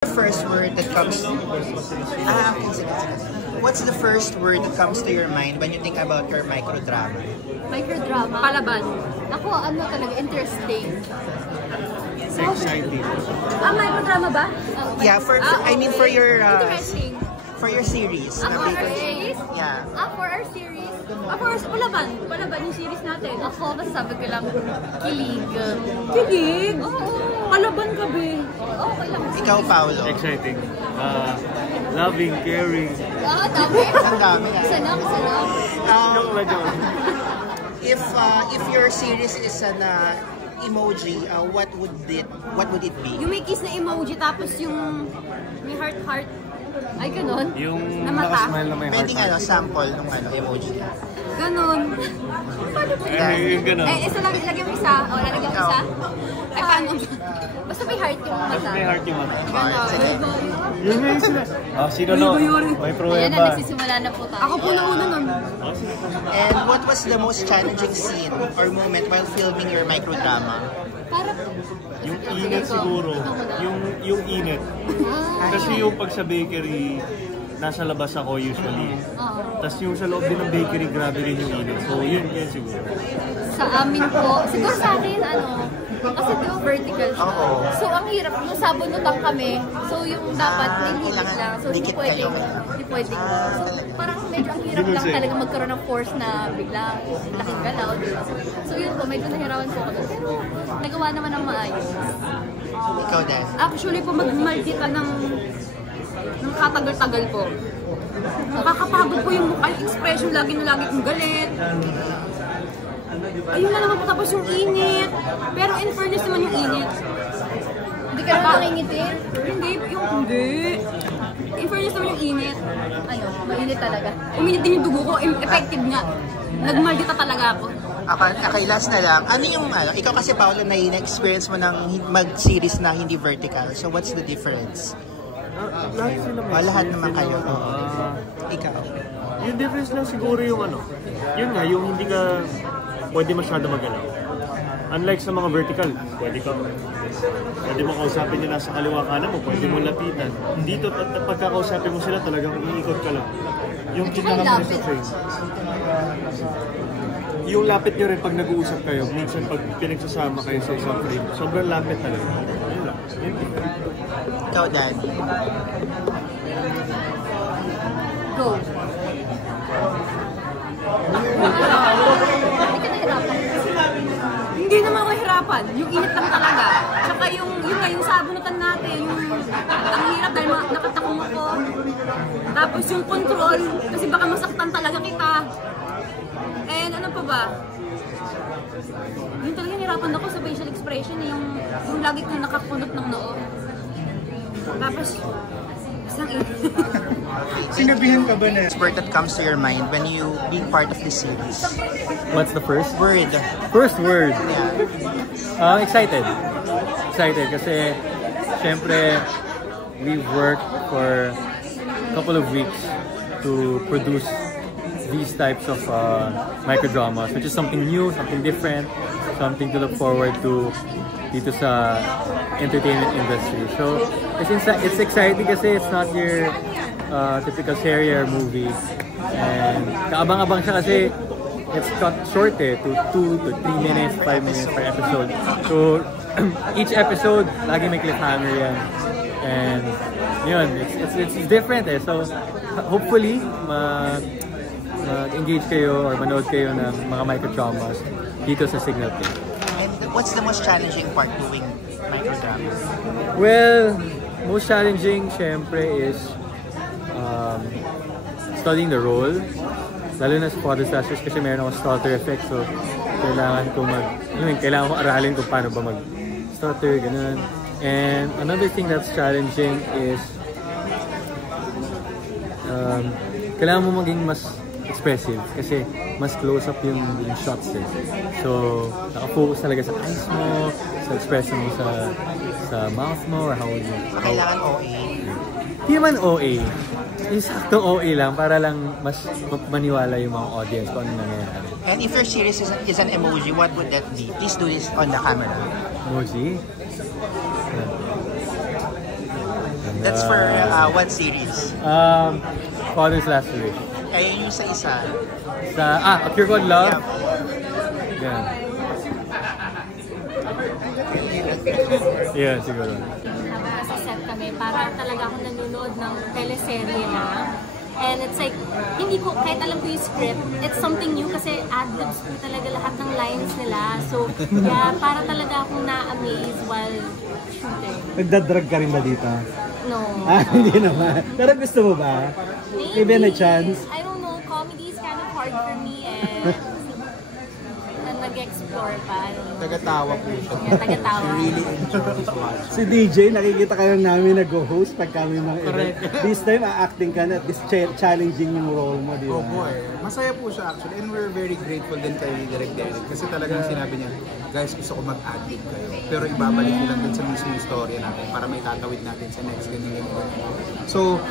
First word that comes what's the first word that comes to your mind when you think about your microdrama? Microdrama? Palaban. Ako, ano talaga, interesting. Exciting. Microdrama ba? Yeah, I mean for your interesting. For your series. For our series? Yeah. For our series? For our Palaban. Palaban yung series natin. Ako, masasabi ko lang, kilig. Kilig? Oo. Palaban ka, be. Okay lang. Ikaw, Paolo. Exciting. Loving, caring. Dami. Ang dami na. Isa lang. If your series is an emoji, what would it be? Yung may kiss na emoji, tapos yung may heart. Ay, ganon. Yung nakasmile na may Pwedeng sample ng emoji. Ganon. Paano ba? Yung ganon. Isa lang, ilagay mo isa. O, lalagyan mo isa. Ay, paano? Basta may heart yung mata. May heart yung mata. Ganon. Yun nga yung sila. Sino no? May Ayan pruweba. na, nagsisimula na po tayo. Ako po na una nun. And what was the most challenging scene or moment while filming your microdrama? Parang... Yung init siguro. Yung init. Kasi yung pag sa bakery, nasa labas ako usually. Tapos yung sa loob din ng bakery, grabe rin yung init. So yun siguro. Sa amin po, siguro sa akin, kasi di ba vertical siya. So ang hirap, nung sabunutan kami, so yung dapat nilipit lang. So hindi pwedeng. So parang medyo ang hirap lang talaga magkaroon ng force na bigla laking galaw. Diba? So yun po, medyo nahirawan po ako. Pero nagawa naman ng maayos. Ikaw din? Actually po, magmaldita ng katagal-tagal po. Nakakapagod po yung mukha, yung expression, lagi kong galit. Ayun na naman po, tapos yung init. Pero in fairness naman yung init. Hindi ka naman nakingitin? Hindi. In fairness naman yung init. Ayun, mainit talaga. Uminit din yung dugo ko, effective nga. Nagmaldita talaga ako. Okay, last na lang. Ano yung, ikaw kasi Paolo, na-experience mo ng mag-series na hindi vertical. So what's the difference? Lahat naman kayo. Ikaw. Yung difference lang siguro yung yun nga, yung hindi ka pwede masyado magalaw. Unlike sa mga vertical, pwede mo kausapin yung nasa kaliwa kanan mo, pwede mo lapitan. Dito, pagkakausapin mo sila, talagang iikot ka lang. Yung pinaka sa train. Yung lapit nyo rin pag nag-uusap kayo, minsan pag pinagsasama kayo sa isang frame, sobrang lapit talaga. Yun lang. Ikaw, Dan. Go. Hindi naman ako hirapan. Yung init lang talaga. Tsaka yung sabunutan natin, ang hirap dahil nakatakong ako. Tapos yung control, kasi baka masaktan talaga kita. And ano pa ba? Yung talaga hirapan ako sa facial expression, yung lagi kong nakapunot ng noo. Tapos, isang Sinabihan ka ba na word that comes to your mind when you being part of this series? What's the first word? First word? Yeah. Excited. Excited kasi syempre we've worked for a couple of weeks to produce these types of microdramas, which is something new, something different, something to look forward to dito sa entertainment industry. So it's exciting kasi it's not your typical serial movie, and kaabang-abang siya kasi it's cut short to 2 to 3 minutes, 5 minutes per episode. So each episode lagi may cliffhanger yan, and yun, it's different so hopefully mag-engage kayo or manood kayo ng mga microdramas dito sa Signal Play. And what's the most challenging part doing microdramas? Well, most challenging syempre is studying the role, lalo na sa Father Slashers kasi meron akong stutter effect, so kailangan ko aralin kung paano ba mag-stutter, ganun. And another thing that's challenging is kailangan mo maging mas expressive kasi mas close-up yung shots eh. So, nakafocus talaga sa eyes mo, sa expression mo sa mouth mo, or how you... Kailangan OA? Hindi naman OA. Yung saktong OA lang para lang mas maniwala yung mga audience kung ano nangyayari. And if your series is an emoji, what would that be? Please do this on the camera. Emoji? That's for what series? Father's Last Wish. Ayun yung sa isa. A Cure Called Love? Yeah. Yeah, siguro. Sa set kami, para talaga ako nanonood ng teleserye na. And it's like, hindi ko, kahit alam ko yung script, it's something new kasi ad-libs ko talaga lahat ng lines nila. So, yeah, para talaga akong na-amaze while shooting. Nagdadrag ka rin ba dito? No. Hindi naman. Pero gusto mo ba? Maybe. Given a chance? I don't know, comedy is kind of hard for me and nag-explore pa. I don't know. Tagatawa po siya. Yeah, tagatawa. Really enjoy watching. Si DJ, nakikita ka lang namin nag-host pag kami mga event. This time, acting ka na at this challenging yung role mo, di ba? Opo Masaya po siya actually and we're very grateful din kay Direk Derek kasi talagang sinabi niya, guys gusto ko mag-ad-lib kayo. Pero ibabalik nilang dun sa mismo story natin para may tatawid natin sa next ganyan. So,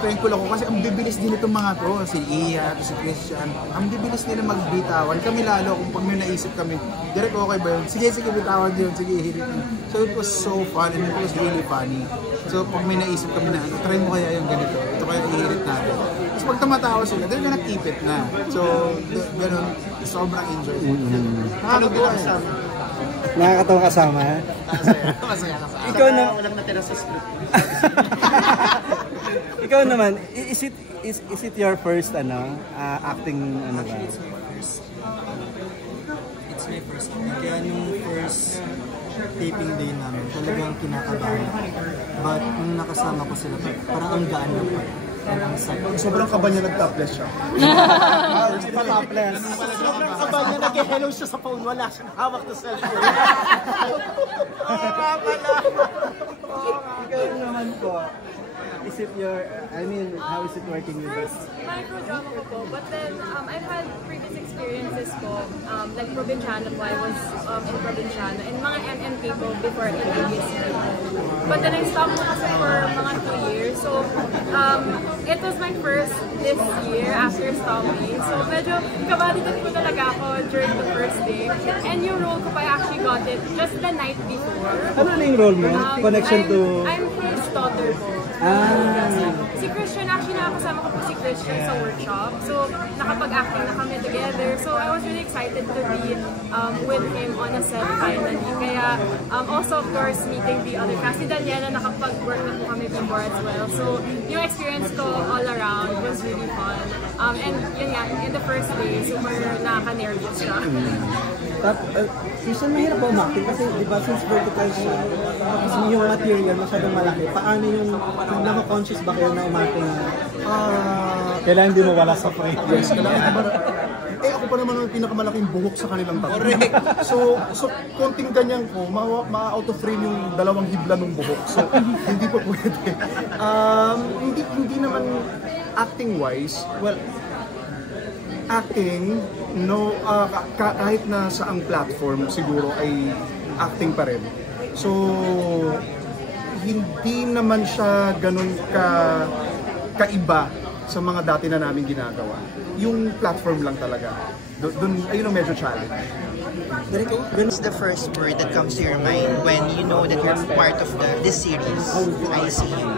thankful ako kasi ang bibilis din itong mga to, si Iya, si Christian, ang bibilis nila magbitawan. Kami lalo kung pag may naisip kami, Direk okay ba yun? Sige, bitawan yun, sige, hirit yun. So it was so fun and it was really funny. So pag may naisip kami na, try mo kaya yung ganito, ito kaya ihirit natin. Tapos pag tumatawa sila, they're gonna keep it na. So, ganun, sobrang enjoy. Nakakatawa kasama. Nakakatawa kasama, ha? Masaya kasama. Ikaw na... Walang natira sa script. Ikaw naman, is it your first acting ba? It's my first time. Kaya nung first taping day namin, talagang kinakabahan. But nung nakasama ko sila, parang ang gaan na pa. Sobrang kaba niya nag-topless siya. Topless. Sobrang kaba niya, nag-hello siya sa phone, wala siyang hawak na cellphone. Ikaw naman po, is it your, how is it working with us? Microdrama ko po, but then I've had previous experiences ko, like Provinciano po, I was in Provinciano, and mga MMK po before in ABS. But then I stopped po kasi for mga 2 years, so it was my first this year after stopping. So medyo kabalitan po talaga ako during the first day, and yung role ko pa I actually got it just the night before. Ano na yung role mo? Connection to... I'm his daughter po. Si Christian, actually nakakasama ko po si Christian sa workshop. So, nakapag-acting na kami together. So, I was really excited to be with him on a set finally. Kaya, also of course, meeting the other cast. Si Daniela, nakapag-work na po kami before as well. So, yung experience ko all around was really fun. And yun nga, in the first day, super nakaka-nervous siya. Christian, mahirap ba umakting? Kasi di ba since vertical siya, tapos yung material masyadong malaki, paano yung na-conscious ba kayo na umakting? Kailangan di mawala sa frame. Yes, ako pa naman ang pinakamalaking buhok sa kanilang tatlo. Correct. So konting ganyan ko, ma-out of frame yung dalawang hibla ng buhok. So, hindi pa pwede. Hindi naman acting-wise, well, acting, no, kahit na saang platform siguro ay acting pa rin. So, hindi naman siya ganun kaiba sa mga dati na namin ginagawa. Yung platform lang talaga. Doon, ayun ang medyo challenge. What's the first word that comes to your mind when you know that you're part of this series, I See You?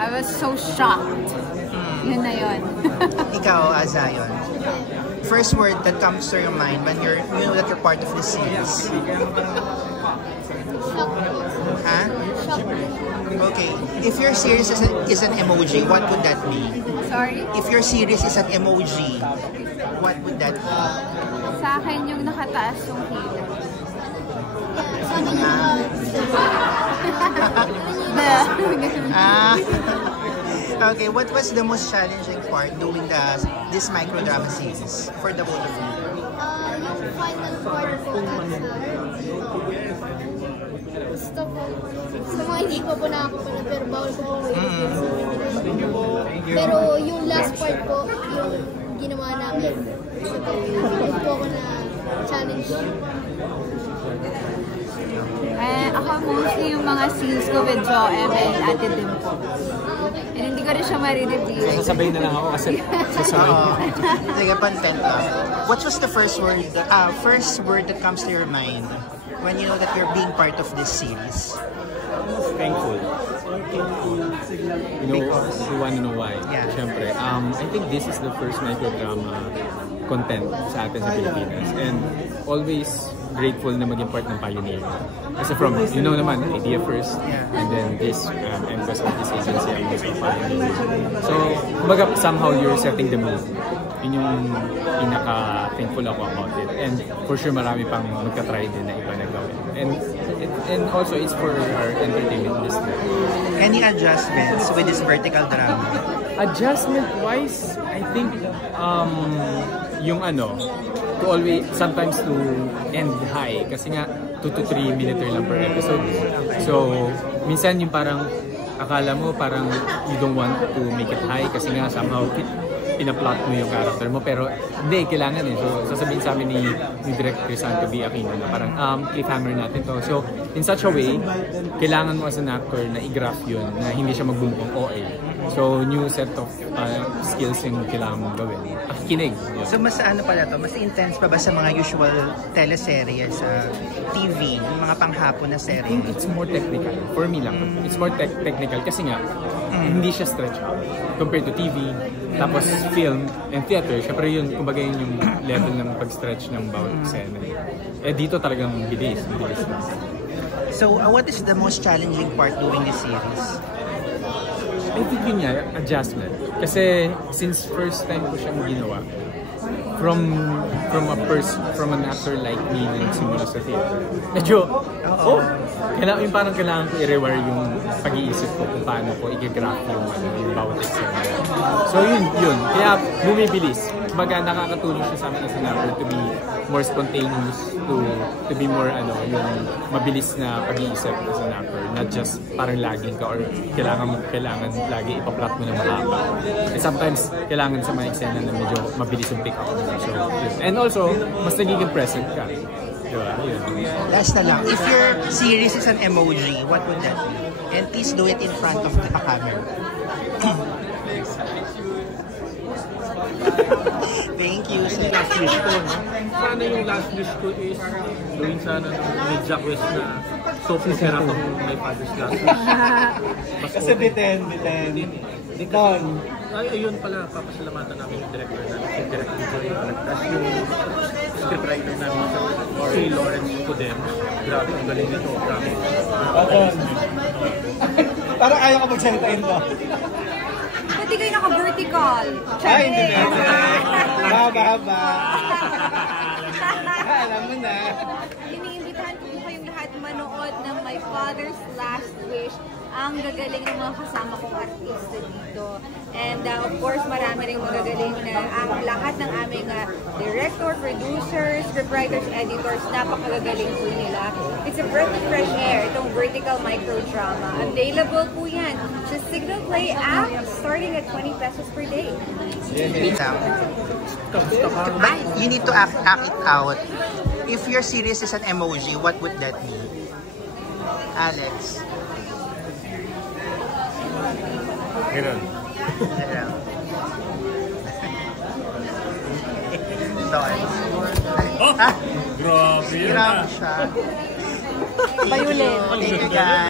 I was so shocked. Yun na yun. Ikaw, Zion. First word that comes to your mind when you know that you're part of this series. Huh? Okay. If your series is an emoji, what would that be? Sorry? If your series is an emoji, what would that be? Sa akin yung nakataas yung hila. Okay, what was the most challenging part doing this microdrama series for the both of you? Yung final part po gusto ko sa mga hindi pa po nakakapanood pero bawal ko po pero yung last part po yung ginawa namin yun po ako na challenge. Ako mostly yung mga scenes ko with Joem and Ate Dimpo. And hindi ko rin siya marireveal. Sasabay na lang ako kasi sasabay. Sige, pan-pen lang. What was the first word that comes to your mind when you know that you're being part of this series? Thankful. You know, you wanna know why? Yeah. Syempre, I think this is the first microdrama content sa atin sa Pilipinas. And always grateful na maging part ng pioneer. Kasi from, you know naman, idea first, and then this Empress of this agency ang mas pioneer. So, kumbaga, somehow you're setting the mood. Yun yung pinaka-thankful ako about it. And for sure, marami pang magka-try din na iba na gawin. And also, it's for our entertainment industry. Any adjustments with this vertical drama? Adjustment-wise, I think, yung to always, sometimes to end high. Kasi nga, 2 to 3 minutes lang per episode. So, minsan yung parang, akala mo parang you don't want to make it high kasi nga somehow pinaplot mo yung character mo, pero hindi, kailangan So, sasabihin sa amin ni Director Crisanto B. Aquino na parang cliffhanger natin to. So, in such a way, kailangan mo as an actor na i-graph yun, na hindi siya magbumbong OA. So, new set of skills yung kailangan mong gawin. Akikinig. Yeah. So, mas pala to? Mas intense pa ba sa mga usual teleserye sa TV, yung mga panghapon na I serye? think it's more technical. For me lang. It's more technical kasi nga, hindi siya stretch out. Compared to TV, tapos film and theater, syempre yun, kumbaga yun yung level ng pag-stretch ng bawat eksena. Dito talagang bilis na. So, what is the most challenging part doing this series? I think yun nga, adjustment. Kasi since first time ko siyang ginawa, from an actor like me na nagsimula sa theater, medyo, kailangan ko i-rewire yung pag-iisip ko kung paano ko i-graph yung bawat eksena. So yun. Kaya bumibilis. Kumbaga nakakatulong siya sa amin as an actor to be more spontaneous, to be more yung mabilis na pag-iisip as an actor, not just parang laging ka or kailangan lagi ipa-plot mo na mahaba. And sometimes kailangan sa mga eksena na medyo mabilis yung pick up. So, and also mas nagiging present ka. Diba? Yun. Last na lang, if your series is an emoji, what would that be? And please do it in front of the camera. Thank you. Last wish ko, no? Sana yung last wish ko is gawin sana may Jack West na soap opera kung may Father's Last Wish. Kasi biten. Dikon. Ay, ayun pala, papasalamatan namin yung director namin, si Direct Joy Balagtas, yung scriptwriter namin, si Lawrence Codem. Grabe, ang galing nito. Grabe. Parang ayaw ka magsalitain to. Pati kayo naka-vertical. Ay, hindi. Haba. Alam mo na. Iniimbitahan ko po kayong lahat manood ng My Father's Last Wish. Ang gagaling ng mga kasama kong artista dito. And of course, marami rin magagaling na ang lahat ng aming director, producers, scriptwriters, editors, napakagagaling po nila. It's a breath of fresh air, itong vertical microdrama. Available po yan sa Signal Play app starting at 20 pesos per day. But you need to act it out. If your series is an emoji, what would that be? Alex? Ganun. Sorry. Oh! Grabe yun. Grabe siya. Bayulin. Thank you guys.